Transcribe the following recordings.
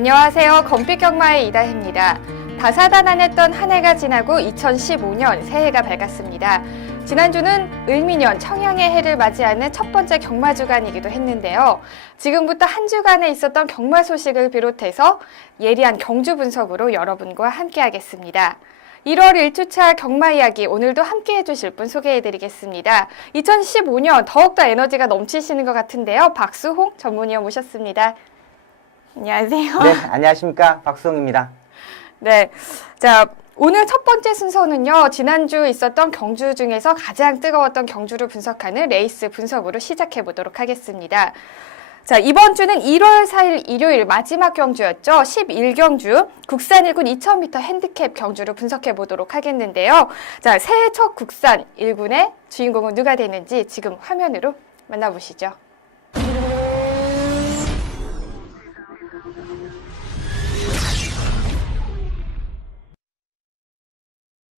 안녕하세요. 건빛경마의 이다혜입니다. 다사다난했던 한 해가 지나고 2015년 새해가 밝았습니다. 지난주는 을미년 청양의 해를 맞이하는 첫 번째 경마 주간이기도 했는데요. 지금부터 한 주간에 있었던 경마 소식을 비롯해서 예리한 경주 분석으로 여러분과 함께하겠습니다. 1월 1주차 경마 이야기 오늘도 함께 해주실 분 소개해드리겠습니다. 2015년 더욱더 에너지가 넘치시는 것 같은데요. 박수홍 전문위원 모셨습니다. 안녕하세요. 네, 안녕하십니까. 박수홍입니다. 네, 자 오늘 첫 번째 순서는요. 지난주 있었던 경주 중에서 가장 뜨거웠던 경주를 분석하는 레이스 분석으로 시작해 보도록 하겠습니다. 자, 이번 주는 1월 4일 일요일 마지막 경주였죠. 11경주 국산 1군 2000m 핸디캡 경주를 분석해 보도록 하겠는데요. 자, 새해 첫 국산 1군의 주인공은 누가 되는지 지금 화면으로 만나보시죠.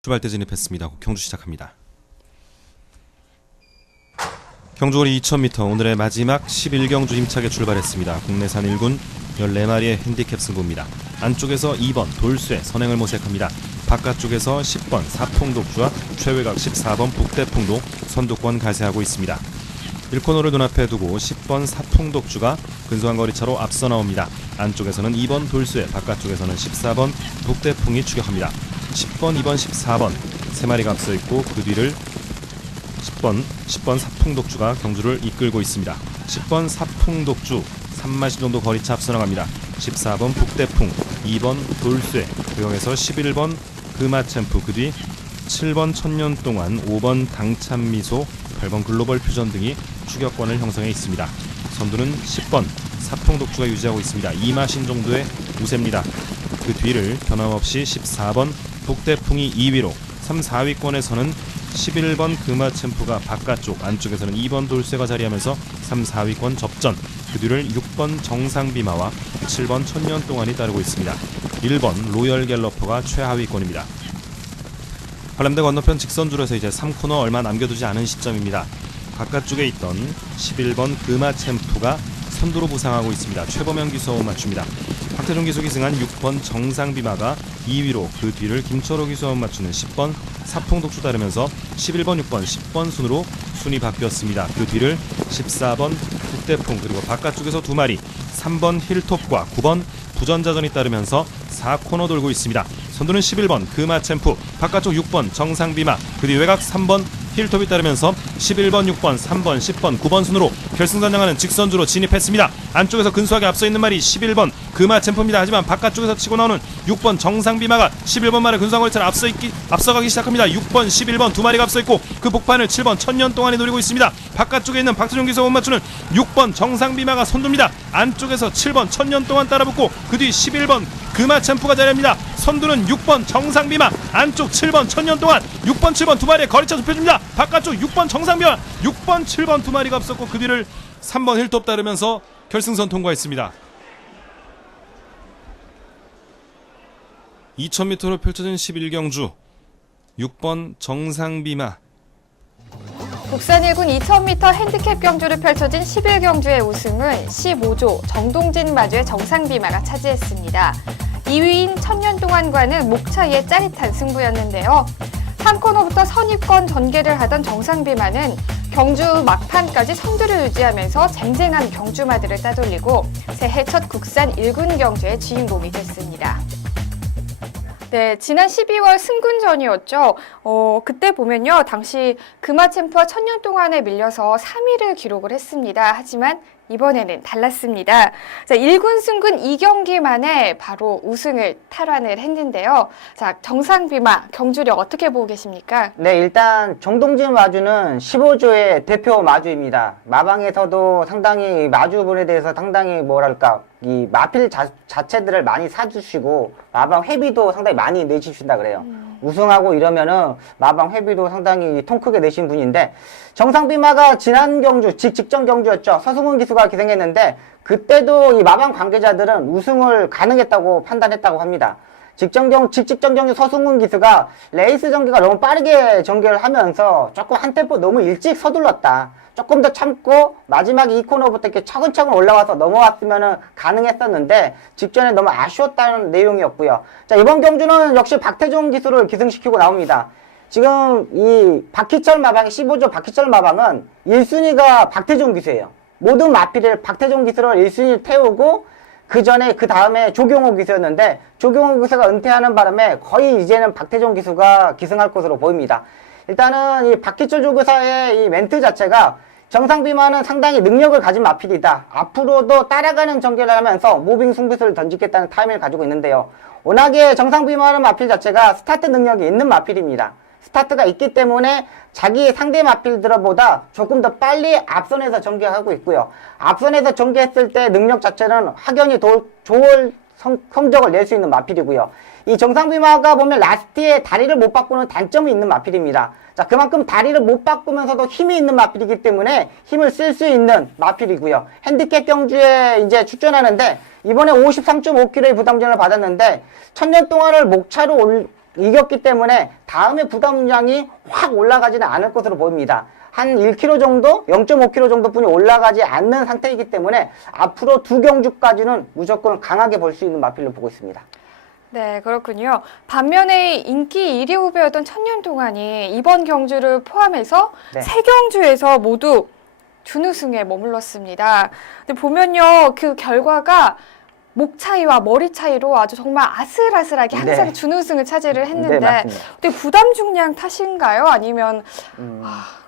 출발대 진입했습니다. 경주 시작합니다. 경주거리 2000m 오늘의 마지막 11경주 힘차게 출발했습니다. 국내산 1군 14마리의 핸디캡 승부입니다. 안쪽에서 2번 돌쇠 선행을 모색합니다. 바깥쪽에서 10번 사풍독주와 최외곽 14번 북대풍도 선두권 가세하고 있습니다. 1코너를 눈앞에 두고 10번 사풍독주가 근소한 거리차로 앞서 나옵니다. 안쪽에서는 2번 돌쇠, 바깥쪽에서는 14번 북대풍이 추격합니다. 10번, 2번, 14번 세 마리가 앞서 있고 그 뒤를 10번 사풍독주가 경주를 이끌고 있습니다. 10번 사풍독주 3마신 정도 거리차 앞서 나갑니다. 14번 북대풍, 2번 돌쇠, 그역에서 11번 금화챔프, 그 뒤 7번 천년동안, 5번 당찬미소, 8번 글로벌 퓨전 등이 추격권을 형성해 있습니다. 선두는 10번 사풍독주가 유지하고 있습니다. 2마신 정도의 우세입니다. 그 뒤를 변함없이 14번 북대풍이 2위로 3, 4위권에서는 11번 금화챔프가 바깥쪽, 안쪽에서는 2번 돌쇠가 자리하면서 3, 4위권 접전, 그 뒤를 6번 정상비마와 7번 천년동안이 따르고 있습니다. 1번 로열 갤러퍼가 최하위권입니다. 관람대 건너편 직선줄에서 이제 3코너 얼마 남겨두지 않은 시점입니다. 바깥쪽에 있던 11번 금화챔프가 선두로 부상하고 있습니다. 최범영 기수와 맞춥니다. 박태종 기수 기승한 6번 정상비마가 2위로 그 뒤를 김철호 기수와 맞추는 10번 사풍독주 따르면서 11번, 6번, 10번 순으로 순위 바뀌었습니다. 그 뒤를 14번 북대풍, 그리고 바깥쪽에서 2마리 3번 힐톱과 9번 부전자전이 따르면서 4코너 돌고 있습니다. 선두는 11번 금화챔프, 바깥쪽 6번 정상비마, 그 뒤 외곽 3번 힐톱이 따르면서 11번, 6번, 3번, 10번, 9번 순으로 결승전장하는 직선주로 진입했습니다. 안쪽에서 근소하게 앞서 있는 말이 11번 금화챔프입니다. 하지만 바깥쪽에서 치고 나오는 6번 정상비마가 11번 말의 근소한 거리차를 앞서가기 시작합니다. 6번, 11번 두 마리가 앞서 있고 그 복판을 7번 천년동안이 노리고 있습니다. 바깥쪽에 있는 박태종 기수가 못 맞추는 6번 정상비마가 선두입니다. 안쪽에서 7번 천년동안 따라붙고 그 뒤 11번 금화챔프가 자리합니다. 선두는 6번 정상비마, 안쪽 7번 천년동안, 6번 7번 두 마리의 거리차 좁혀줍니다. 바깥쪽 6번 정상비마, 6번 7번 두 마리가 앞섰고 그 뒤를 3번 힐톱 따르면서 결승선 통과했습니다. 2000m로 펼쳐진 11경주 6번 정상비마, 국산 1군 2000m 핸디캡 경주를 펼쳐진 11경주의 우승은 15조 정동진 마주의 정상비마가 차지했습니다. 2위인 천년동안과는 목 차이의 짜릿한 승부였는데요. 3코너부터 선입권 전개를 하던 정상비마는 경주 막판까지 선두를 유지하면서 쟁쟁한 경주마들을 따돌리고 새해 첫 국산 1군 경주의 주인공이 됐습니다. 네, 지난 12월 승군전이었죠. 그때 보면요. 당시 금화챔프와 천년동안에 밀려서 3위를 기록을 했습니다. 하지만 이번에는 달랐습니다. 자, 1군 승군 2경기 만에 바로 우승을 탈환을 했는데요. 자, 정상비마 경주력 어떻게 보고 계십니까? 네, 일단 정동진 마주는 15조의 대표 마주입니다. 마방에서도 상당히 마주분에 대해서 상당히 뭐랄까 이 마필 자체들을 많이 사주시고 마방 회비도 상당히 많이 내주신다 그래요. 우승하고 이러면은 마방 회비도 상당히 통 크게 내신 분인데, 정상비마가 지난 경주, 직전 경주였죠. 서승훈 기수가 기승했는데 그때도 이 마방 관계자들은 우승을 가능했다고 판단했다고 합니다. 직전 경주 서승훈 기수가 레이스 전개가 너무 빠르게 전개를 하면서 조금 한 템포 너무 일찍 서둘렀다. 조금 더 참고 마지막 이 코너부터 이렇게 차근차근 올라와서 넘어왔으면 가능했었는데 직전에 너무 아쉬웠다는 내용이었고요. 자, 이번 경주는 역시 박태종 기수를 기승시키고 나옵니다. 지금 이 박희철 마방의 15조 박희철 마방은 1순위가 박태종 기수예요. 모든 마필을 박태종 기수를 1순위 태우고 그 전에 그 다음에 조경호 기수였는데 조경호 기수가 은퇴하는 바람에 거의 이제는 박태종 기수가 기승할 것으로 보입니다. 일단은 이 박희철 조교사의 이 멘트 자체가 정상비만은 상당히 능력을 가진 마필이다. 앞으로도 따라가는 전개를 하면서 무빙 승부수를 던지겠다는 타임을 가지고 있는데요. 워낙에 정상비만은 마필 자체가 스타트 능력이 있는 마필입니다. 스타트가 있기 때문에 자기 상대 마필들보다 조금 더 빨리 앞선에서 전개하고 있고요. 앞선에서 전개했을 때 능력 자체는 확연히 좋을 성적을 낼 수 있는 마필이고요. 이 정상비마가 보면 라스트에 다리를 못 바꾸는 단점이 있는 마필입니다. 자, 그만큼 다리를 못 바꾸면서도 힘이 있는 마필이기 때문에 힘을 쓸 수 있는 마필이고요. 핸디캡 경주에 이제 출전하는데 이번에 53.5kg의 부담전을 받았는데 1000년 동안을 목차로 이겼기 때문에 다음에 부담량이 확 올라가지는 않을 것으로 보입니다. 한 1kg 정도, 0.5kg 정도뿐이 올라가지 않는 상태이기 때문에 앞으로 두 경주까지는 무조건 강하게 볼 수 있는 마필로 보고 있습니다. 네, 그렇군요. 반면에 인기 1위 후보였던 천년동안이 이번 경주를 포함해서 네. 세 경주에서 모두 준우승에 머물렀습니다. 근데 보면요, 그 결과가 목 차이와 머리 차이로 아주 정말 아슬아슬하게 항상 네. 준우승을 차지를 했는데, 네, 맞습니다. 근데 부담 중량 탓인가요? 아니면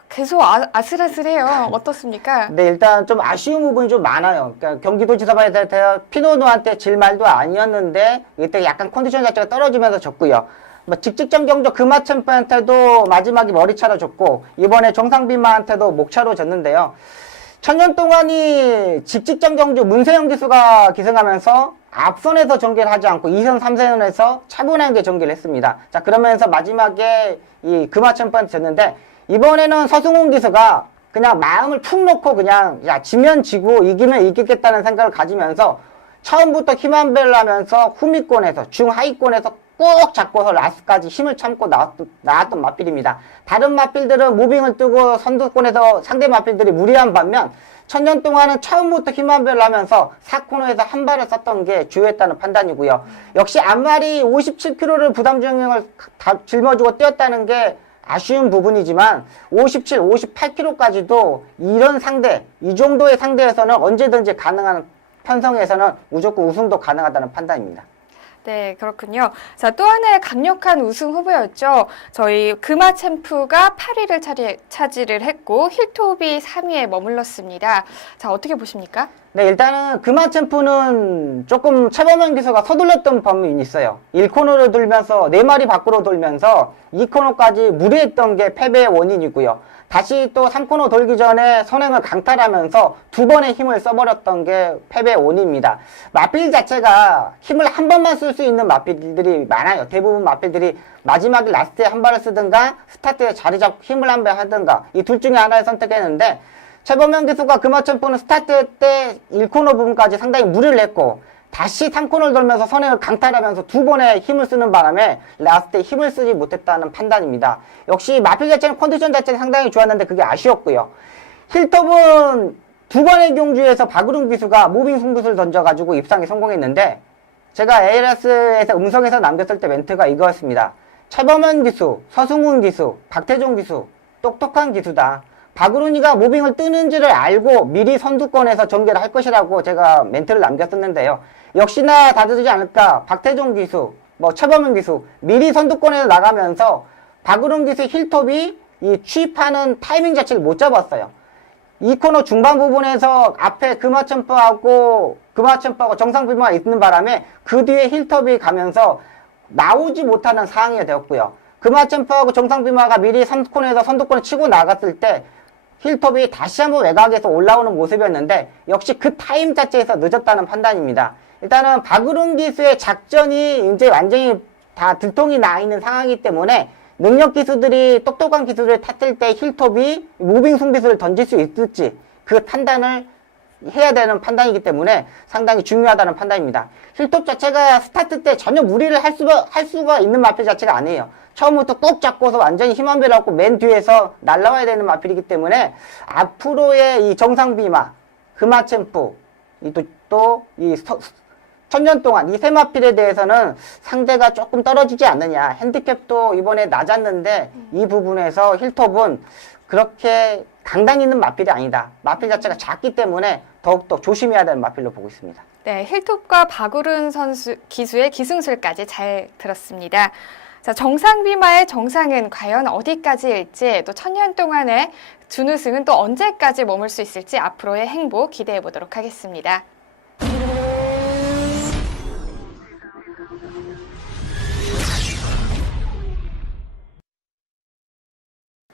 계속 아슬아슬해요. 어떻습니까? 네, 일단 좀 아쉬운 부분이 좀 많아요. 그러니까 경기도지사에서 피노누한테 질 말도 아니었는데 이때 약간 컨디션 자체가 떨어지면서 졌고요. 뭐 직직전 경주 금화챔프한테도 마지막에 머리차로 졌고 이번에 정상비마한테도 목차로 졌는데요. 천년 동안이 직직전 경주 문세영 기수가 기승하면서 앞선에서 전개를 하지 않고 2선, 3선에서 차분하게 전개를 했습니다. 자, 그러면서 마지막에 이 금화챔프한테 졌는데 이번에는 서승훈 기수가 그냥 마음을 푹 놓고 그냥 야 지면 지고 이기면 이기겠다는 생각을 가지면서 처음부터 힘 한 배를 하면서 후미권에서 중하위권에서 꾹 잡고서 라스트까지 힘을 참고 나왔던 마필입니다. 다른 마필들은 무빙을 뜨고 선두권에서 상대 마필들이 무리한 반면 천년 동안은 처음부터 힘 한 배를 하면서 4코너에서 한 발을 썼던 게 주요했다는 판단이고요. 역시 앞말이 57kg를 부담 중량을 짊어지고 뛰었다는 게 아쉬운 부분이지만 57, 58kg까지도 이런 상대, 이 정도의 상대에서는 언제든지 가능한 편성에서는 무조건 우승도 가능하다는 판단입니다. 네, 그렇군요. 자, 또 하나의 강력한 우승 후보였죠. 저희 금화챔프가 8위를 차지를 했고 힐톱이 3위에 머물렀습니다. 자, 어떻게 보십니까? 네, 일단은 금화챔프는 조금 최범현 기수가 서둘렀던 범위는 있어요. 1코너를 돌면서 4마리 밖으로 돌면서 2코너까지 무리했던 게 패배의 원인이고요. 다시 또 3코너 돌기 전에 선행을 강탈하면서 두 번의 힘을 써버렸던 게 패배의 원인입니다. 마필 자체가 힘을 한 번만 쓸 수 있는 마필들이 많아요. 대부분 마필들이 마지막에 라스트에 한 발을 쓰든가 스타트에 자리 잡고 힘을 한 배 하든가 이 둘 중에 하나를 선택했는데 최범현 기수가 금화챔프는 스타트 때 1코너 부분까지 상당히 무리를 했고 다시 3코너를 돌면서 선행을 강탈하면서 두 번의 힘을 쓰는 바람에 라스트에 힘을 쓰지 못했다는 판단입니다. 역시 마필 자체는 컨디션 자체는 상당히 좋았는데 그게 아쉬웠고요. 힐톱은 두 번의 경주에서 박으름 기수가 무빙 승부수를 던져가지고 입상에 성공했는데 제가 ALS에서 음성에서 남겼을 때 멘트가 이거였습니다. 최범현 기수, 서승훈 기수, 박태종 기수 똑똑한 기수다. 박으run이가 무빙을 뜨는지를 알고 미리 선두권에서 전개를 할 것이라고 제가 멘트를 남겼었는데요. 역시나 다르지 않을까. 박태종 기수, 최범현 기수 미리 선두권에서 나가면서 박으룬 기수의 힐톱이 이 취입하는 타이밍 자체를 못 잡았어요. 이 코너 중반 부분에서 앞에 금화챔프하고 정상비마가 있는 바람에 그 뒤에 힐톱이 가면서 나오지 못하는 상황이 되었고요. 금화챔프하고 정상비마가 미리 3코너에서 선두권을 치고 나갔을 때 힐톱이 다시 한번 외곽에서 올라오는 모습이었는데 역시 그 타임 자체에서 늦었다는 판단입니다. 일단은 박으룬 기수의 작전이 이제 완전히 다 들통이 나 있는 상황이기 때문에 능력 기수들이 똑똑한 기수를 탔을 때 힐톱이 무빙 승비수를 던질 수 있을지 그 판단을 해야 되는 판단이기 때문에 상당히 중요하다는 판단입니다. 힐톱 자체가 스타트 때 전혀 무리를 할 수가 있는 마필 자체가 아니에요. 처음부터 꼭 잡고서 완전히 힘 한 배를 갖고 맨 뒤에서 날라와야 되는 마필이기 때문에 앞으로의 이 정상비마, 금화챔프, 또 천년 동안 이 세 마필에 대해서는 상대가 조금 떨어지지 않느냐. 핸디캡도 이번에 낮았는데 이 부분에서 힐톱은 그렇게 강단 있는 마필이 아니다. 마필 자체가 작기 때문에 더욱더 조심해야 되는 마필로 보고 있습니다. 네, 힐톱과 박우른 선수 기수의 기승술까지 잘 들었습니다. 자, 정상비마의 정상은 과연 어디까지일지, 또 천년 동안의 준우승은 또 언제까지 머물 수 있을지 앞으로의 행보 기대해 보도록 하겠습니다.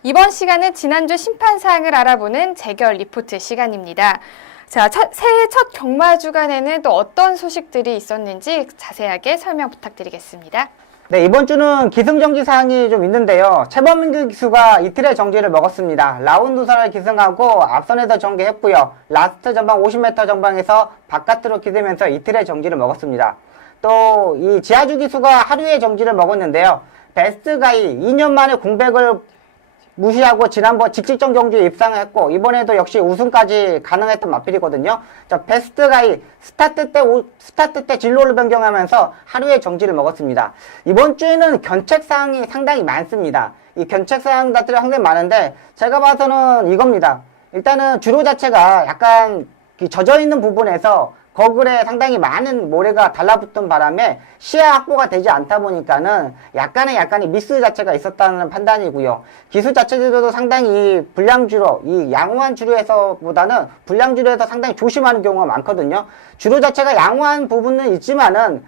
이번 시간은 지난주 심판 사항을 알아보는 재결 리포트 시간입니다. 자, 새해 첫 경마 주간에는 또 어떤 소식들이 있었는지 자세하게 설명 부탁드리겠습니다. 네, 이번 주는 기승정지 사항이 좀 있는데요. 최범민규 기수가 이틀의 정지를 먹었습니다. 라운드선을 기승하고 앞선에서 정계했고요. 라스트 전방 50m 전방에서 바깥으로 기대면서 이틀의 정지를 먹었습니다. 또 이 지하주 기수가 하루의 정지를 먹었는데요. 베스트가이 2년 만에 공백을 무시하고 지난번 직직전 경주에 입상했고 이번에도 역시 우승까지 가능했던 마필이거든요. 자, 베스트가이 스타트 때 진로를 변경하면서 하루의 정지를 먹었습니다. 이번 주에는 견책사항이 상당히 많습니다. 이 견책사항들이 상당히 많은데 제가 봐서는 이겁니다. 일단은 주로 자체가 약간 젖어있는 부분에서 거글에 상당히 많은 모래가 달라붙은 바람에 시야 확보가 되지 않다 보니까는 약간의 미스 자체가 있었다는 판단이고요. 기수 자체들도 상당히 불량주로, 이 양호한 주로에서보다는 불량주로에서 상당히 조심하는 경우가 많거든요. 주로 자체가 양호한 부분은 있지만은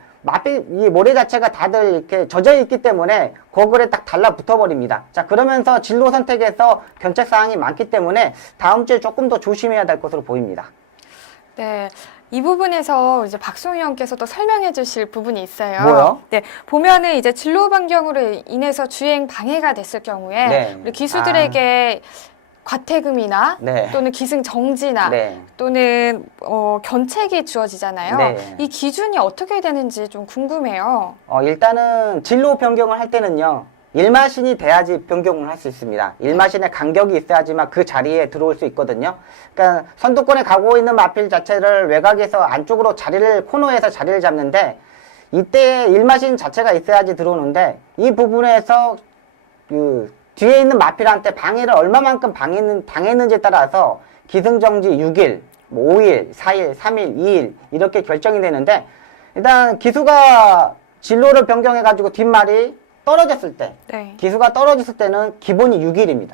이 모래 자체가 다들 이렇게 젖어 있기 때문에 거글에 딱 달라붙어 버립니다. 자, 그러면서 진로 선택에서 견책 사항이 많기 때문에 다음 주에 조금 더 조심해야 될 것으로 보입니다. 네. 이 부분에서 이제 박송희원께서도 설명해 주실 부분이 있어요. 뭐요? 네. 보면은 이제 진로 변경으로 인해서 주행 방해가 됐을 경우에 네. 우리 기수들에게 과태금이나 네. 또는 기승 정지나 네. 또는 견책이 주어지잖아요. 네. 이 기준이 어떻게 되는지 좀 궁금해요. 일단은 진로 변경을 할 때는요. 일마신이 돼야지 변경을 할 수 있습니다. 일마신의 간격이 있어야지만 그 자리에 들어올 수 있거든요. 그러니까 선두권에 가고 있는 마필 자체를 외곽에서 안쪽으로 코너에서 자리를 잡는데 이때 일마신 자체가 있어야지 들어오는데 이 부분에서 그 뒤에 있는 마필한테 방해를 얼마만큼 당했는지에 따라서 기승정지 6일, 5일, 4일, 3일, 2일 이렇게 결정이 되는데 일단 기수가 진로를 변경해가지고 뒷말이 떨어졌을 때, 네. 기수가 떨어졌을 때는 기본이 6일입니다.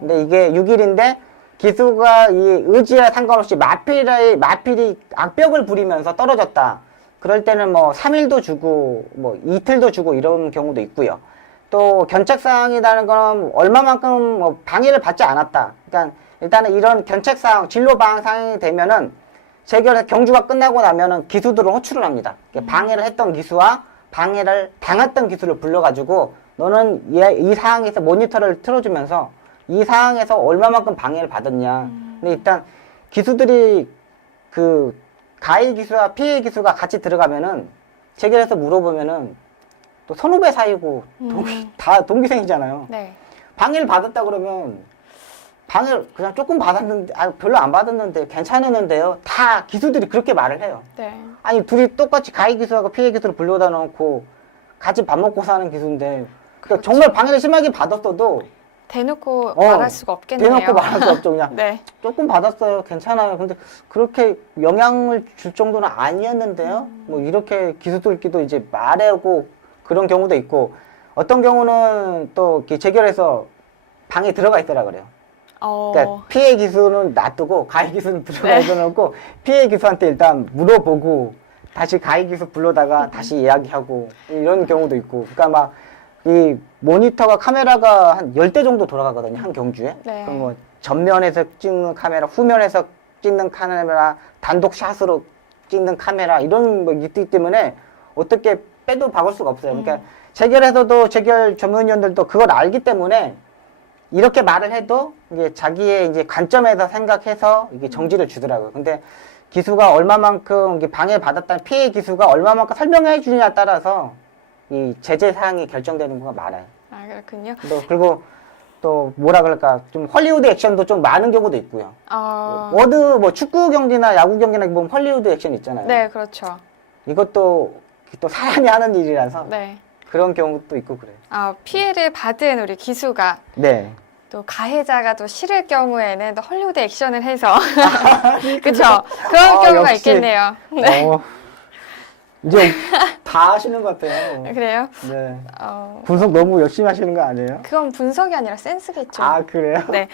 근데 이게 6일인데 기수가 이 의지에 상관없이 마필이 악벽을 부리면서 떨어졌다. 그럴 때는 뭐 3일도 주고 뭐 이틀도 주고 이런 경우도 있고요. 또 견책사항이라는 건 얼마만큼 뭐 방해를 받지 않았다. 그러니까 일단은 이런 견책사항, 진로 방해 사항이 되면은 재결의 경주가 끝나고 나면은 기수들을 호출을 합니다. 방해를 했던 기수와 방해를 당했던 기수를 불러가지고 너는 이 상황에서 모니터를 틀어주면서 이 상황에서 얼마만큼 방해를 받았냐. 근데 일단 기수들이 그 가해 기수와 피해 기수가 같이 들어가면은 재결해서 물어보면은 또 선후배 사이고 다 동기생이잖아요. 네. 방해를 받았다 그러면 방해를 그냥 조금 받았는데 별로 안 받았는데 괜찮았는데요. 다 기수들이 그렇게 말을 해요. 네. 아니 둘이 똑같이 가해 기수하고 피해 기수를 불러다 놓고 같이 밥 먹고 사는 기수인데 그러니까 정말 방해를 심하게 받았어도 대놓고 말할 수가 없겠네요. 대놓고 말할 수 없죠. 그냥 네. 조금 받았어요. 괜찮아요. 근데 그렇게 영향을 줄 정도는 아니었는데요. 뭐 이렇게 기수들끼리도 이제 말하고 그런 경우도 있고 어떤 경우는 또 이렇게 재결해서 방에 들어가 있더라 그래요. 그러니까 피해 기수는 놔두고 가해 기수는 들어가 있어놓고 피해 기수한테 일단 물어보고 다시 가해 기수 불러다가 다시 이야기하고 이런 경우도 있고 그러니까 막 이 모니터가 카메라가 한 10대 정도 돌아가거든요. 한 경주에. 네. 그럼 뭐 전면에서 찍는 카메라, 후면에서 찍는 카메라, 단독 샷으로 찍는 카메라 이런 뭐 있기 때문에 어떻게 빼도 박을 수가 없어요. 그러니까 재결에서도 재결 전문위원들도 그걸 알기 때문에 이렇게 말을 해도 이제 자기의 이제 관점에서 생각해서 이게 정지를 주더라고요. 근데 기수가 얼마만큼 이게 방해받았다는 피해 기수가 얼마만큼 설명해 주느냐에 따라서 이 제재 사항이 결정되는 경우가 많아요. 아, 그렇군요. 그리고 또 뭐라 그럴까 좀 헐리우드 액션도 좀 많은 경우도 있고요. 워드 뭐 축구 경기나 야구 경기나 보면 헐리우드 액션 있잖아요. 네, 그렇죠. 이것도 또 사람이 하는 일이라서 네. 그런 경우도 있고 그래요. 피해를 받은 우리 기수가 네. 또 가해자가 또 싫을 경우에는 또 헐리우드 액션을 해서 그렇죠. 그런 경우가 역시. 있겠네요. 네. 이제 다 하시는 것 같아요. 그래요? 네. 어, 분석 너무 열심히 하시는 거 아니에요? 그건 분석이 아니라 센스겠죠. 아, 그래요? 네.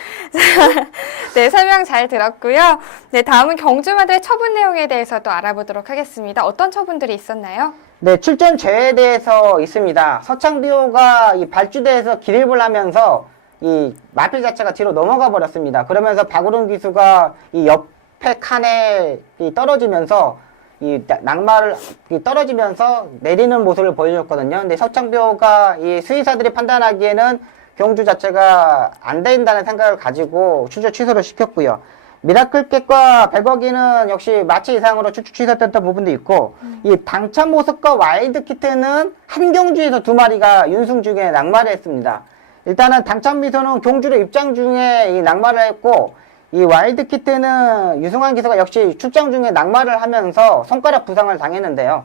네, 설명 잘 들었고요. 네, 다음은 경주마다의 처분 내용에 대해서 또 알아보도록 하겠습니다. 어떤 처분들이 있었나요? 네, 출전 제외에 대해서 있습니다. 서창비호가 이 발주대에서 기립을 하면서 이 마필 자체가 뒤로 넘어가 버렸습니다. 그러면서 박우름 기수가 이 옆에 칸에 떨어지면서 이 낙마를 떨어지면서 내리는 모습을 보여줬거든요. 근데 서창비호가 이 수의사들이 판단하기에는 경주 자체가 안 된다는 생각을 가지고 출주 취소를 시켰고요. 미라클캣과 백어기는 역시 마치 이상으로 출주 취소됐던 부분도 있고 이 당찬 모습과 와일드 키트는 한 경주에서 2마리가 윤승 중에 낙마를 했습니다. 일단은 당찬 미소는 경주로 입장 중에 이 낙마를 했고 이 와일드 키트는 유승환 기수가 역시 출장 중에 낙마를 하면서 손가락 부상을 당했는데요.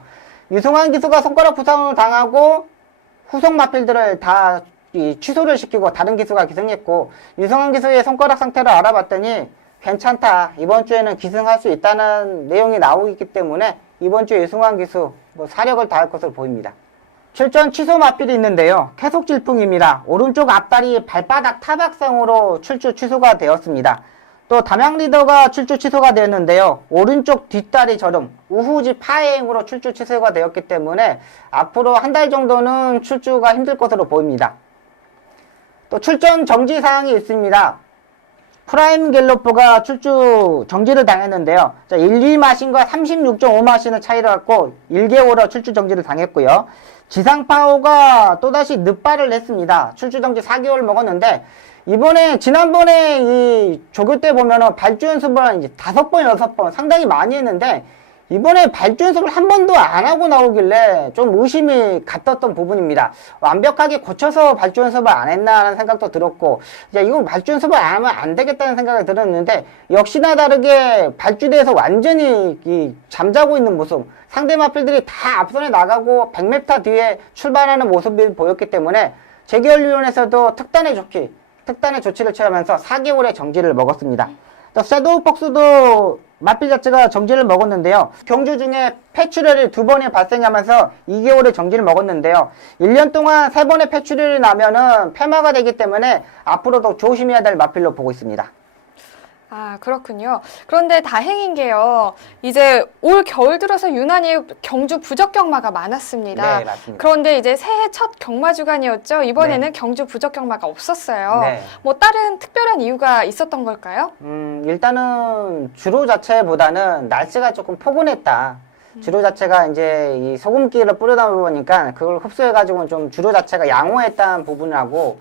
유승환 기수가 손가락 부상을 당하고 후속 마필들을 다 취소를 시키고 다른 기수가 기승했고 유승환 기수의 손가락 상태를 알아봤더니 괜찮다. 이번 주에는 기승할 수 있다는 내용이 나오기 때문에 이번 주에 유승환 기수 사력을 다할 것으로 보입니다. 출전 취소 마필이 있는데요. 계속 질풍입니다. 오른쪽 앞다리 발바닥 타박상으로 출주 취소가 되었습니다. 또 담양 리더가 출주 취소가 되었는데요. 오른쪽 뒷다리 저름, 우후지 파행으로 출주 취소가 되었기 때문에 앞으로 한 달 정도는 출주가 힘들 것으로 보입니다. 또 출전 정지 사항이 있습니다. 프라임 갤로프가 출주 정지를 당했는데요. 1, 2마신과 36.5마신을 차이를 갖고 1개월여 출주 정지를 당했고요. 지상파워가 또다시 늦발을 했습니다. 출주 정지 4개월 먹었는데 지난번에 이 조교 때 보면은 발주 연습을 이제 5번, 6번 상당히 많이 했는데 이번에 발주 연습을 한 번도 안 하고 나오길래 좀 의심이 갔었던 부분입니다. 완벽하게 고쳐서 발주 연습을 안 했나 하는 생각도 들었고, 이제 이거 발주 연습을 안 하면 안 되겠다는 생각이 들었는데, 역시나 다르게 발주대에서 완전히 잠자고 있는 모습, 상대 마필들이 다 앞선에 나가고 100m 뒤에 출발하는 모습이 보였기 때문에 재계열위원회에서도 특단의 조치를 취하면서 4개월의 정지를 먹었습니다. 또 섀도우 폭스도 마필 자체가 정지를 먹었는데요. 경주 중에 폐출혈이 2번이 발생하면서 2개월의 정지를 먹었는데요. 1년 동안 3번의 폐출혈이 나면은 폐마가 되기 때문에 앞으로도 조심해야 될 마필로 보고 있습니다. 아, 그렇군요. 그런데 다행인 게요. 이제 올 겨울 들어서 유난히 경주 부적 경마가 많았습니다. 네, 맞습니다. 그런데 이제 새해 첫 경마 주간이었죠. 이번에는 네. 경주 부적 경마가 없었어요. 네. 뭐 다른 특별한 이유가 있었던 걸까요? 일단은 주로 자체보다는 날씨가 조금 포근했다. 주로 자체가 이제 이 소금기를 뿌려다 보니까 그걸 흡수해가지고 좀 주로 자체가 양호했다는 부분하고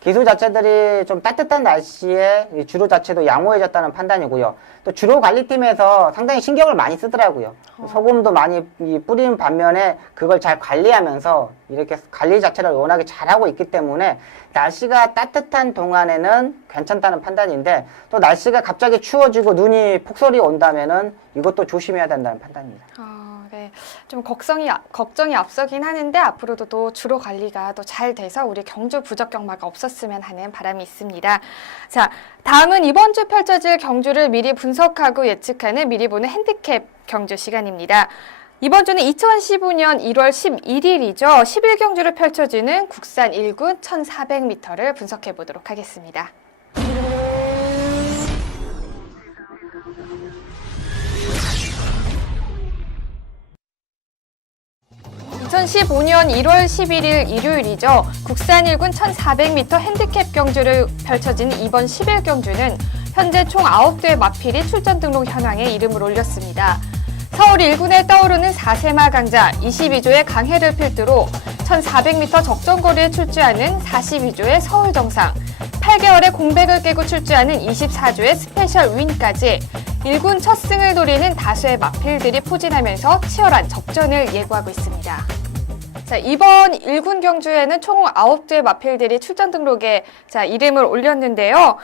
기수 자체들이 좀 따뜻한 날씨에 주로 자체도 양호해졌다는 판단이고요. 또 주로 관리팀에서 상당히 신경을 많이 쓰더라고요. 소금도 많이 뿌리는 반면에 그걸 잘 관리하면서 이렇게 관리 자체를 워낙에 잘하고 있기 때문에 날씨가 따뜻한 동안에는 괜찮다는 판단인데 또 날씨가 갑자기 추워지고 눈이 폭설이 온다면은 이것도 조심해야 된다는 판단입니다. 네. 좀 걱정이 앞서긴 하는데 앞으로도 또 주로 관리가 또 잘 돼서 우리 경주 부적 경마가 없었으면 하는 바람이 있습니다. 자, 다음은 이번 주 펼쳐질 경주를 미리 분석하고 예측하는 미리 보는 핸디캡 경주 시간입니다. 이번 주는 2015년 1월 11일이죠. 11경주를 펼쳐지는 국산 1군 1400m를 분석해 보도록 하겠습니다. 2015년 1월 11일 일요일이죠. 국산 1군 1400m 핸디캡 경주를 펼쳐진 이번 11경주는 현재 총 9대의 마필이 출전 등록 현황에 이름을 올렸습니다. 서울 1군에 떠오르는 4세마 강자 22조의 강해를 필두로 1400m 적정거리에 출주하는 42조의 서울 정상, 8개월의 공백을 깨고 출주하는 24조의 스페셜 윈까지 1군 첫 승을 노리는 다수의 마필들이 포진하면서 치열한 접전을 예고하고 있습니다. 자, 이번 1군 경주에는 총 9대의 마필들이 출전 등록에 이름을 올렸는데요.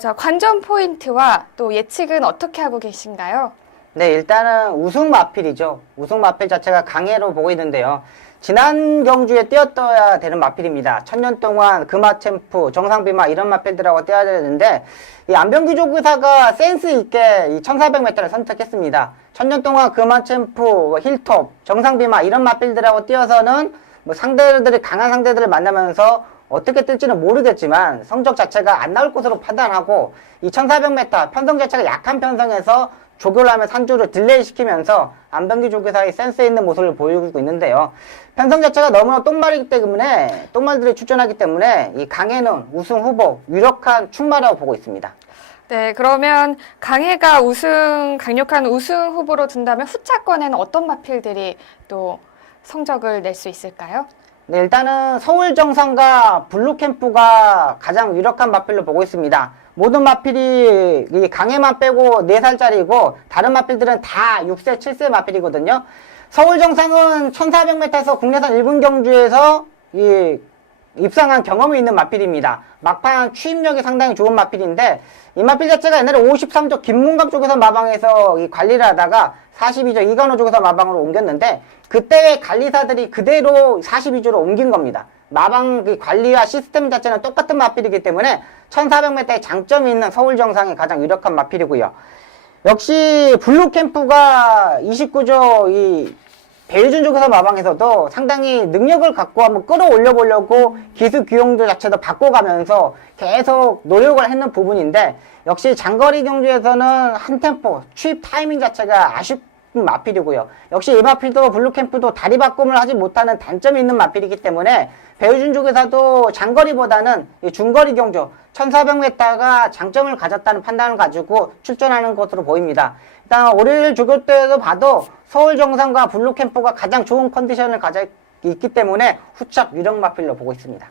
자, 관전 포인트와 또 예측은 어떻게 하고 계신가요? 네, 일단은 우승 마필이죠. 우승 마필 자체가 강해로 보고 있는데요. 지난 경주에 뛰었어야 되는 마필입니다. 1000년 동안 금화챔프, 정상비마 이런 마필들하고 뛰어야 되는데 이 안병규 조교사가 센스 있게 이 1400m를 선택했습니다. 1000년 동안 금화챔프, 힐톱, 정상비마 이런 마필들하고 뛰어서는 뭐 상대들이 강한 상대들을 만나면서 어떻게 뜰지는 모르겠지만 성적 자체가 안 나올 것으로 판단하고 이 1400m 편성 자체가 약한 편성에서 조교를 하면 산주를 딜레이 시키면서 안병규 조교사의 센스 있는 모습을 보여주고 있는데요. 편성 자체가 너무나 똥말이기 때문에 똥말들이 출전하기 때문에 이 강해는 우승 후보 유력한 충마라고 보고 있습니다. 네, 그러면 강해가 강력한 우승 후보로 든다면 후차권에는 어떤 마필들이 또 성적을 낼 수 있을까요? 네, 일단은 서울 정상과 블루캠프가 가장 유력한 마필로 보고 있습니다. 모든 마필이 이 강해만 빼고 4살짜리고 다른 마필들은 다 6세, 7세 마필이거든요. 서울 정상은 1400m에서 국내산 1군 경주에서 입상한 경험이 있는 마필입니다. 막판 추임력이 상당히 좋은 마필인데 이 마필 자체가 옛날에 53조 김문갑 쪽에서 마방에서 이 관리를 하다가 42조 이관호 쪽에서 마방으로 옮겼는데 그때의 관리사들이 그대로 42조로 옮긴 겁니다. 마방 관리와 시스템 자체는 똑같은 마필이기 때문에 1400m의 장점이 있는 서울 정상이 가장 유력한 마필이고요. 역시 블루캠프가 29조 이 배유준 쪽에서 마방에서도 상당히 능력을 갖고 한번 끌어올려 보려고 기술 규용도 자체도 바꿔가면서 계속 노력을 했는 부분인데 역시 장거리 경주에서는 한 템포 추입 타이밍 자체가 아쉽 마필이고요. 역시 이 마필도 블루캠프도 다리 바꿈을 하지 못하는 단점이 있는 마필이기 때문에 배우준 쪽에서도 장거리보다는 중거리 경주 1400m가 장점을 가졌다는 판단을 가지고 출전하는 것으로 보입니다. 일단 월요일 조교 때도 봐도 서울 정상과 블루캠프가 가장 좋은 컨디션을 가지고 있기 때문에 후착 유력 마필로 보고 있습니다.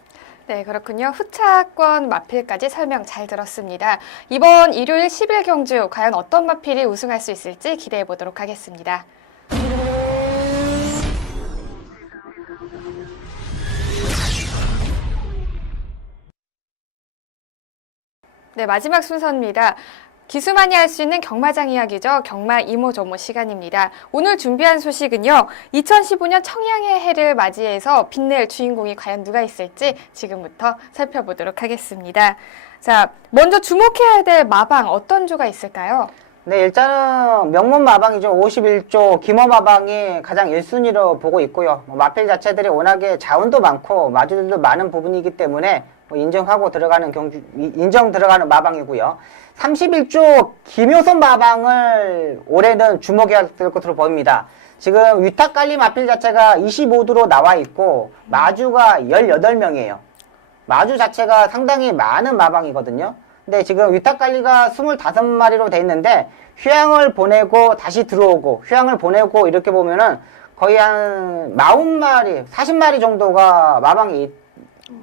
네, 그렇군요. 후차권 마필까지 설명 잘 들었습니다. 이번 일요일 10일 경주 과연 어떤 마필이 우승할 수 있을지 기대해 보도록 하겠습니다. 네, 마지막 순서입니다. 기수만이 할 수 있는 경마장 이야기죠. 경마 이모저모 시간입니다. 오늘 준비한 소식은요. 2015년 청양의 해를 맞이해서 빛낼 주인공이 과연 누가 있을지 지금부터 살펴보도록 하겠습니다. 자, 먼저 주목해야 될 마방 어떤 조가 있을까요? 네, 일단은 명문 마방이죠. 51조 김어 마방이 가장 1순위로 보고 있고요. 마필 자체들이 워낙에 자원도 많고 마주들도 많은 부분이기 때문에 인정하고 들어가는 인정 들어가는 마방이고요. 31조 김효선 마방을 올해는 주목해야 될 것으로 보입니다. 지금 위탁관리 마필 자체가 25도로 나와 있고 마주가 18명이에요. 마주 자체가 상당히 많은 마방이거든요. 근데 지금 위탁관리가 25마리로 돼 있는데 휴양을 보내고 다시 들어오고 휴양을 보내고 이렇게 보면은 거의 한 40마리, 40마리 정도가 마방이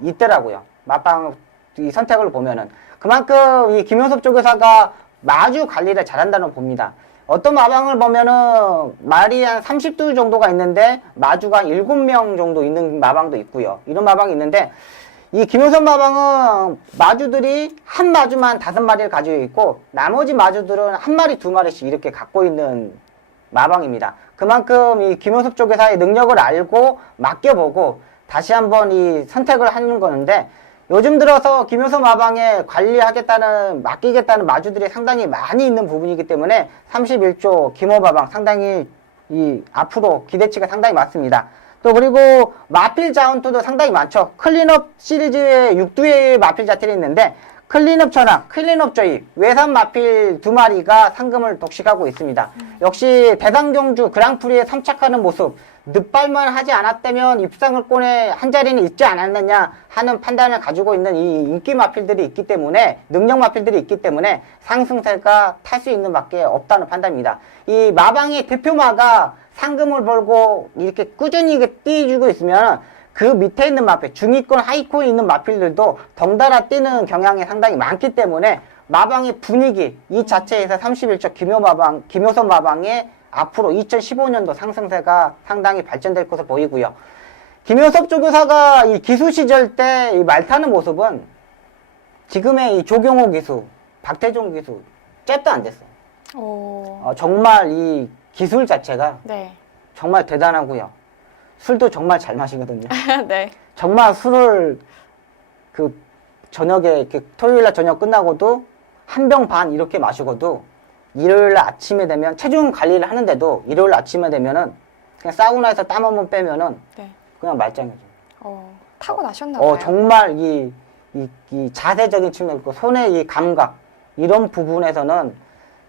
있더라고요. 마방 이 선택을 보면은 그만큼 이 김효섭 조교사가 마주 관리를 잘한다는 봅니다. 어떤 마방을 보면은 말이 한 30둘 정도가 있는데 마주가 한 7명 정도 있는 마방도 있고요. 이런 마방이 있는데 이 김효섭 마방은 마주들이 한 마주만 5마리를 가지고 있고 나머지 마주들은 한 마리, 2마리씩 이렇게 갖고 있는 마방입니다. 그만큼 이 김효섭 조교사의 능력을 알고 맡겨보고 다시 한번 이 선택을 하는 거는데 요즘 들어서 김효섭 마방에 맡기겠다는 마주들이 상당히 많이 있는 부분이기 때문에 31조 김호 마방 상당히 앞으로 기대치가 상당히 많습니다. 또 그리고 마필 자원투도 상당히 많죠. 클린업 시리즈에 6두의 마필 자틀이 있는데 클린업 천왕, 클린업 저입, 외산 마필 2마리가 상금을 독식하고 있습니다. 역시 대상경주 그랑프리에 선착하는 모습, 늦발만 하지 않았다면 입상을권에 한 자리는 있지 않았느냐 하는 판단을 가지고 있는 이 인기 마필들이 있기 때문에 능력 마필들이 있기 때문에 상승세가 탈 수 있는 밖에 없다는 판단입니다. 이 마방의 대표마가 상금을 벌고 이렇게 꾸준히 띄워주고 있으면 그 밑에 있는 마필, 중위권, 하위권에 있는 마필들도 덩달아 뛰는 경향이 상당히 많기 때문에 마방의 분위기 이 자체에서 31조 김효섭 마방의 앞으로 2015년도 상승세가 상당히 발전될 것으로 보이고요. 김효섭 조교사가 이 기수 시절 때 이 말타는 모습은 지금의 이 조경호 기수, 박태종 기수 잽도 안 됐어요. 정말 이 기술 자체가 네. 정말 대단하고요. 술도 정말 잘 마시거든요. 네. 정말 술을 그 저녁에 이렇게 토요일날 저녁 끝나고도 한 병 반 이렇게 마시고도 일요일 아침에 되면 체중 관리를 하는데도 일요일 아침에 되면은 그냥 사우나에서 땀 한 번 빼면은 네. 그냥 말짱해져요. 타고 나셨나 봐요. 정말 이 자세적인 측면, 있고 손의 이 감각 이런 부분에서는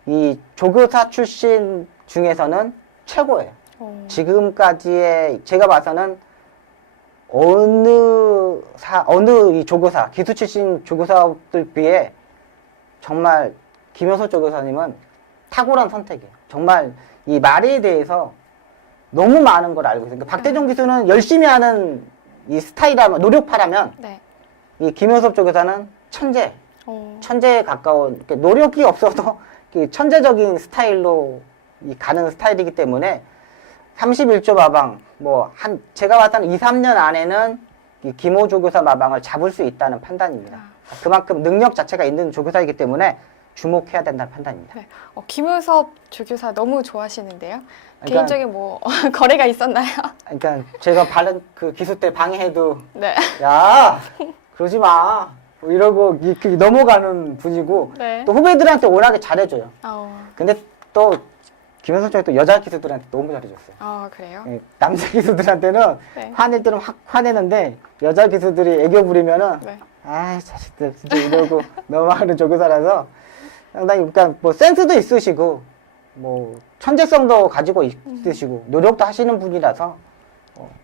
이 조교사 출신 중에서는 최고예요. 지금까지의 제가 봐서는 어느 이 조교사, 기수 출신 조교사들 비해 정말 김효섭 조교사님은 탁월한 선택이에요. 정말 이 말에 대해서 너무 많은 걸 알고 있어요. 그러니까 박태종 기수는 열심히 하는 이 스타일이라면, 노력파라면 네. 이 김효섭 조교사는 천재에 가까운, 노력이 없어도 천재적인 스타일로 가는 스타일이기 때문에 31조 마방, 제가 봤을 때 2, 3년 안에는 이 김호 조교사 마방을 잡을 수 있다는 판단입니다. 그만큼 능력 자체가 있는 조교사이기 때문에 주목해야 된다는 판단입니다. 네. 김효섭 조교사 너무 좋아하시는데요? 그러니까, 개인적인 거래가 있었나요? 그러니까 제가 그 기수 때 방해해도 네. 야 그러지 마 이러고 넘어가는 분이고 네. 또 후배들한테 워낙에 잘해줘요. 근데 또 김효섭 쪽에 또 여자 기수들한테 너무 잘해줬어요. 그래요? 남자 기수들한테는 네. 화낼 때는 확 화내는데 여자 기수들이 애교 부리면은 네. 아이 자식들 진짜 이러고 넘어가는 조교사라서 상당히 그러니까 센스도 있으시고 천재성도 가지고 있으시고 노력도 하시는 분이라서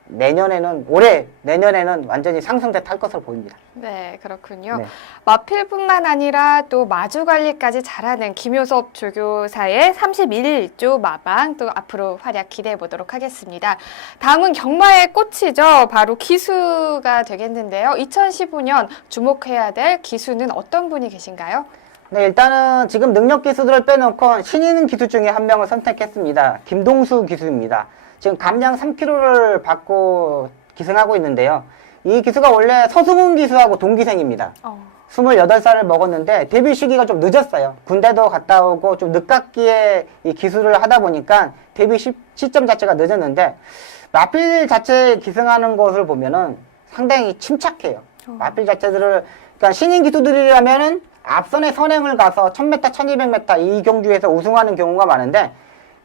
내년에는 완전히 상승세 탈 것으로 보입니다. 네, 그렇군요. 네. 마필뿐만 아니라 또 마주 관리까지 잘하는 김효섭 조교사의 31조 마방 또 앞으로 활약 기대해 보도록 하겠습니다. 다음은 경마의 꽃이죠. 바로 기수가 되겠는데요. 2015년 주목해야 될 기수는 어떤 분이 계신가요? 네, 일단은 지금 능력 기수들을 빼놓고 신인 기수 중에 한 명을 선택했습니다. 김동수 기수입니다. 지금 감량 3kg를 받고 기승하고 있는데요. 이 기수가 원래 서승훈 기수하고 동기생입니다. 28살을 먹었는데 데뷔 시기가 좀 늦었어요. 군대도 갔다 오고 좀 늦깎이에 이 기수를 하다 보니까 데뷔 시점 자체가 늦었는데 마필 자체 기승하는 것을 보면은 상당히 침착해요. 마필 자체들을 그러니까 신인 기수들이라면은 앞선에 선행을 가서 1000m, 1200m 이 경주에서 우승하는 경우가 많은데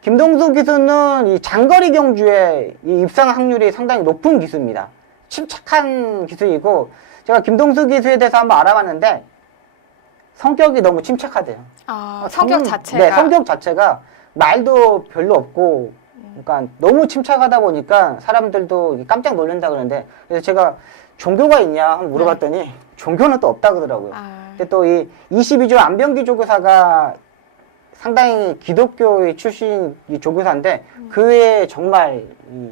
김동수 기수는 이 장거리 경주에 이 입상 확률이 상당히 높은 기수입니다. 침착한 기수이고 제가 김동수 기수에 대해서 한번 알아봤는데 성격이 너무 침착하대요. 성격 자체가? 네, 성격 자체가 말도 별로 없고 그러니까 너무 침착하다 보니까 사람들도 깜짝 놀란다 그러는데 그래서 제가 종교가 있냐 한번 물어봤더니 종교는 또 없다 그러더라고요. 근데 또 이 22조 안병기 조교사가 상당히 기독교의 출신 이 조교사인데 그 외에 정말 이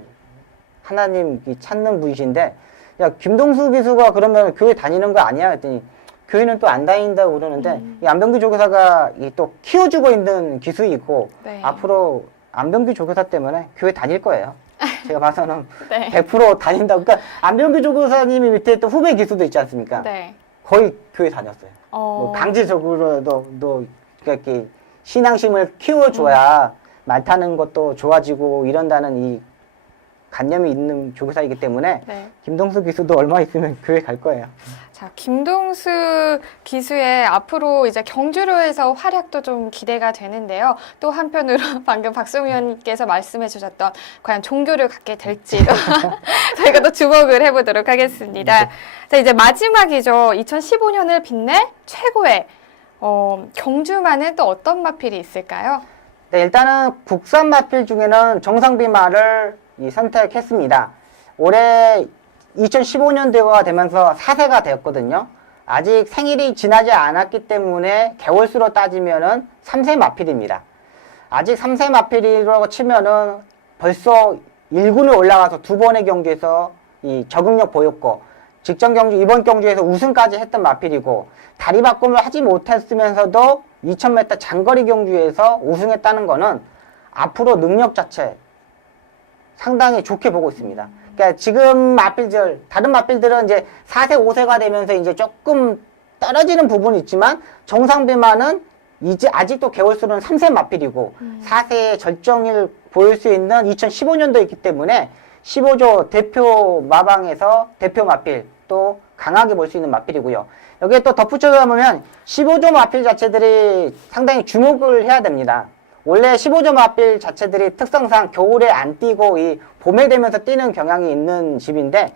하나님 찾는 분이신데 야 김동수 기수가 그러면 교회 다니는 거 아니야? 했더니 교회는 또 안 다닌다고 그러는데 이 안병기 조교사가 또 키워주고 있는 기수이고 앞으로 안병기 조교사 때문에 교회 다닐 거예요. 제가 봐서는 100% 다닌다고. 그러니까 안병기 조교사님이 밑에 또 후배 기수도 있지 않습니까? 거의 교회 다녔어요. 강제적으로도 이렇게 신앙심을 키워줘야 말 타는 것도 좋아지고 이런다는 이 관념이 있는 조교사이기 때문에 김동수 기수도 얼마 있으면 교회 갈 거예요. 자, 김동수 기수의 앞으로 이제 경주로에서 활약도 좀 기대가 되는데요. 또 한편으로 방금 박수영 의원님께서 말씀해 주셨던 과연 종교를 갖게 될지도 저희가 또 주목을 해보도록 하겠습니다. 자, 이제 마지막이죠. 2015년을 빛낼 최고의 경주만은 또 어떤 마필이 있을까요? 네, 일단은 국산 마필 중에는 정상비 말을 선택했습니다. 올해 2015년도가 되면서 4세가 되었거든요. 아직 생일이 지나지 않았기 때문에 개월수로 따지면은 3세 마필입니다. 아직 3세 마필이라고 치면은 벌써 1군에 올라가서 2번의 경기에서 이 적응력 보였고 직전 경주 이번 경주에서 우승까지 했던 마필이고 다리 바꿈을 하지 못했으면서도 2000m 장거리 경주에서 우승했다는 거는 앞으로 능력 자체 상당히 좋게 보고 있습니다. 그러니까 지금 마필들, 다른 마필들은 이제 4세, 5세가 되면서 이제 조금 떨어지는 부분이 있지만 정상비만은 이제 아직도 개월수는 3세 마필이고 4세의 절정을 보일 수 있는 2015년도에 있기 때문에 15조 대표 마방에서 대표 마필 또 강하게 볼 수 있는 마필이고요. 여기에 또 덧붙여서 보면 15조 마필 자체들이 상당히 주목을 해야 됩니다. 원래 15조 마필 자체들이 특성상 겨울에 안 뛰고 이 봄에 되면서 뛰는 경향이 있는 집인데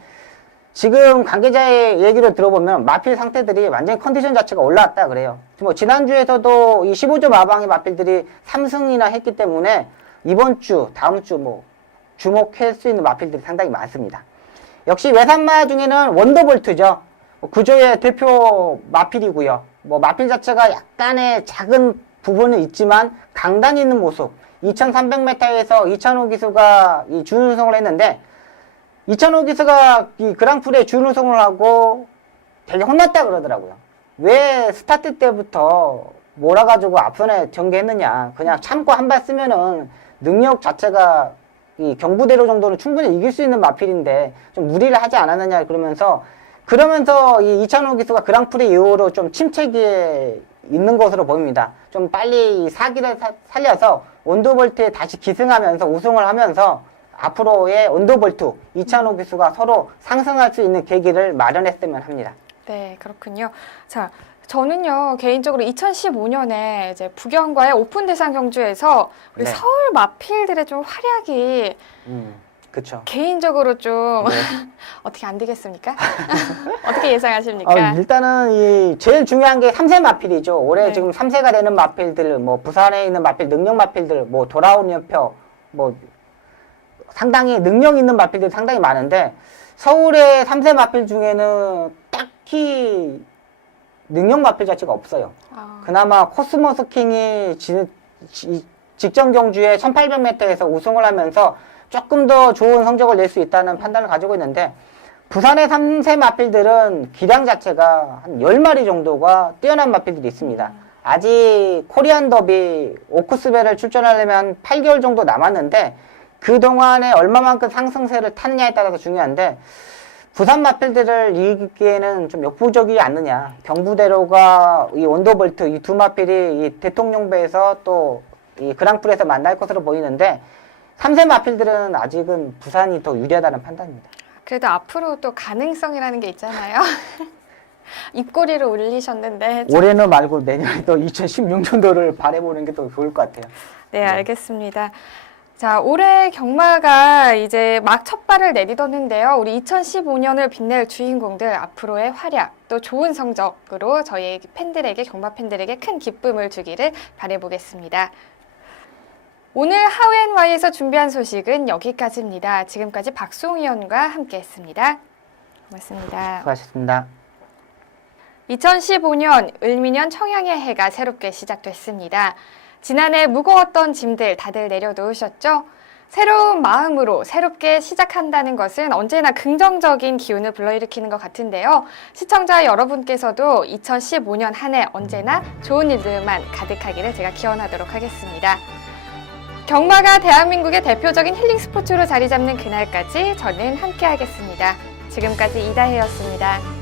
지금 관계자의 얘기를 들어보면 마필 상태들이 완전히 컨디션 자체가 올라왔다 그래요. 뭐 지난주에서도 이 15조 마방의 마필들이 3승이나 했기 때문에 이번 주, 다음 주 뭐 주목할 수 있는 마필들이 상당히 많습니다. 역시 외산마 중에는 원더볼트죠. 구조의 대표 마필이고요. 뭐 마필 자체가 약간의 작은 부분은 있지만 강단이 있는 모습. 2300m에서 이찬호 기수가 이 준우승을 했는데 이찬호 기수가 이 그랑프리에 준우승을 하고 되게 혼났다 그러더라고요. 왜 스타트 때부터 몰아가지고 앞선에 전개했느냐. 그냥 참고 한 발 쓰면은 능력 자체가 이 경부대로 정도는 충분히 이길 수 있는 마필인데 좀 무리를 하지 않았느냐 그러면서 이 이찬호 기수가 그랑프리 이후로 좀 침체기에 있는 것으로 보입니다. 좀 빨리 이 사기를 살려서 원더볼트에 다시 기승하면서 우승을 하면서 앞으로의 원더볼트 이찬호 기수가 서로 상승할 수 있는 계기를 마련했으면 합니다. 네, 그렇군요. 자, 저는요, 개인적으로 2015년에 이제 부경과의 오픈 대상 경주에서 우리 네. 서울 마필들의 좀 활약이 그쵸. 개인적으로 좀 네. 어떻게 안 되겠습니까? 어떻게 예상하십니까? 일단은 이 제일 중요한 게 3세 마필이죠. 올해 네. 지금 3세가 되는 마필들, 뭐 부산에 있는 마필, 능력 마필들, 뭐 돌아온 연표, 뭐 상당히 능력 있는 마필들이 상당히 많은데 서울의 3세 마필 중에는 딱히 능력 마필 자체가 없어요. 그나마 코스모스 킹이 직전 경주에 1800m에서 우승을 하면서 조금 더 좋은 성적을 낼 수 있다는 판단을 가지고 있는데 부산의 3세 마필들은 기량 자체가 한 10마리 정도가 뛰어난 마필들이 있습니다. 아직 코리안 더비 오크스벨을 출전하려면 한 8개월 정도 남았는데 그동안에 얼마만큼 상승세를 탔냐에 따라서 중요한데 부산 마필들을 이기기에는 좀 역부족이지 않느냐. 경부대로가 이 원더볼트 이 두 마필이 이 대통령배에서 또 이 그랑프리에서 만날 것으로 보이는데 3세 마필들은 아직은 부산이 더 유리하다는 판단입니다. 그래도 앞으로 또 가능성이라는 게 있잖아요. 입꼬리를 올리셨는데. 올해는 말고 내년에 또 2016년도를 바라보는 게 더 좋을 것 같아요. 네, 알겠습니다. 자, 올해 경마가 이제 막 첫 발을 내딛었는데요. 우리 2015년을 빛낼 주인공들 앞으로의 활약, 또 좋은 성적으로 저희 팬들에게, 경마 팬들에게 큰 기쁨을 주기를 바라보겠습니다. 오늘 하우앤와이에서 준비한 소식은 여기까지입니다. 지금까지 박수홍 의원과 함께했습니다. 고맙습니다. 수고하셨습니다. 2015년 을미년 청양의 해가 새롭게 시작됐습니다. 지난해 무거웠던 짐들 다들 내려놓으셨죠? 새로운 마음으로 새롭게 시작한다는 것은 언제나 긍정적인 기운을 불러일으키는 것 같은데요. 시청자 여러분께서도 2015년 한 해 언제나 좋은 일들만 가득하기를 제가 기원하도록 하겠습니다. 경마가 대한민국의 대표적인 힐링 스포츠로 자리 잡는 그날까지 저는 함께하겠습니다. 지금까지 이다혜였습니다.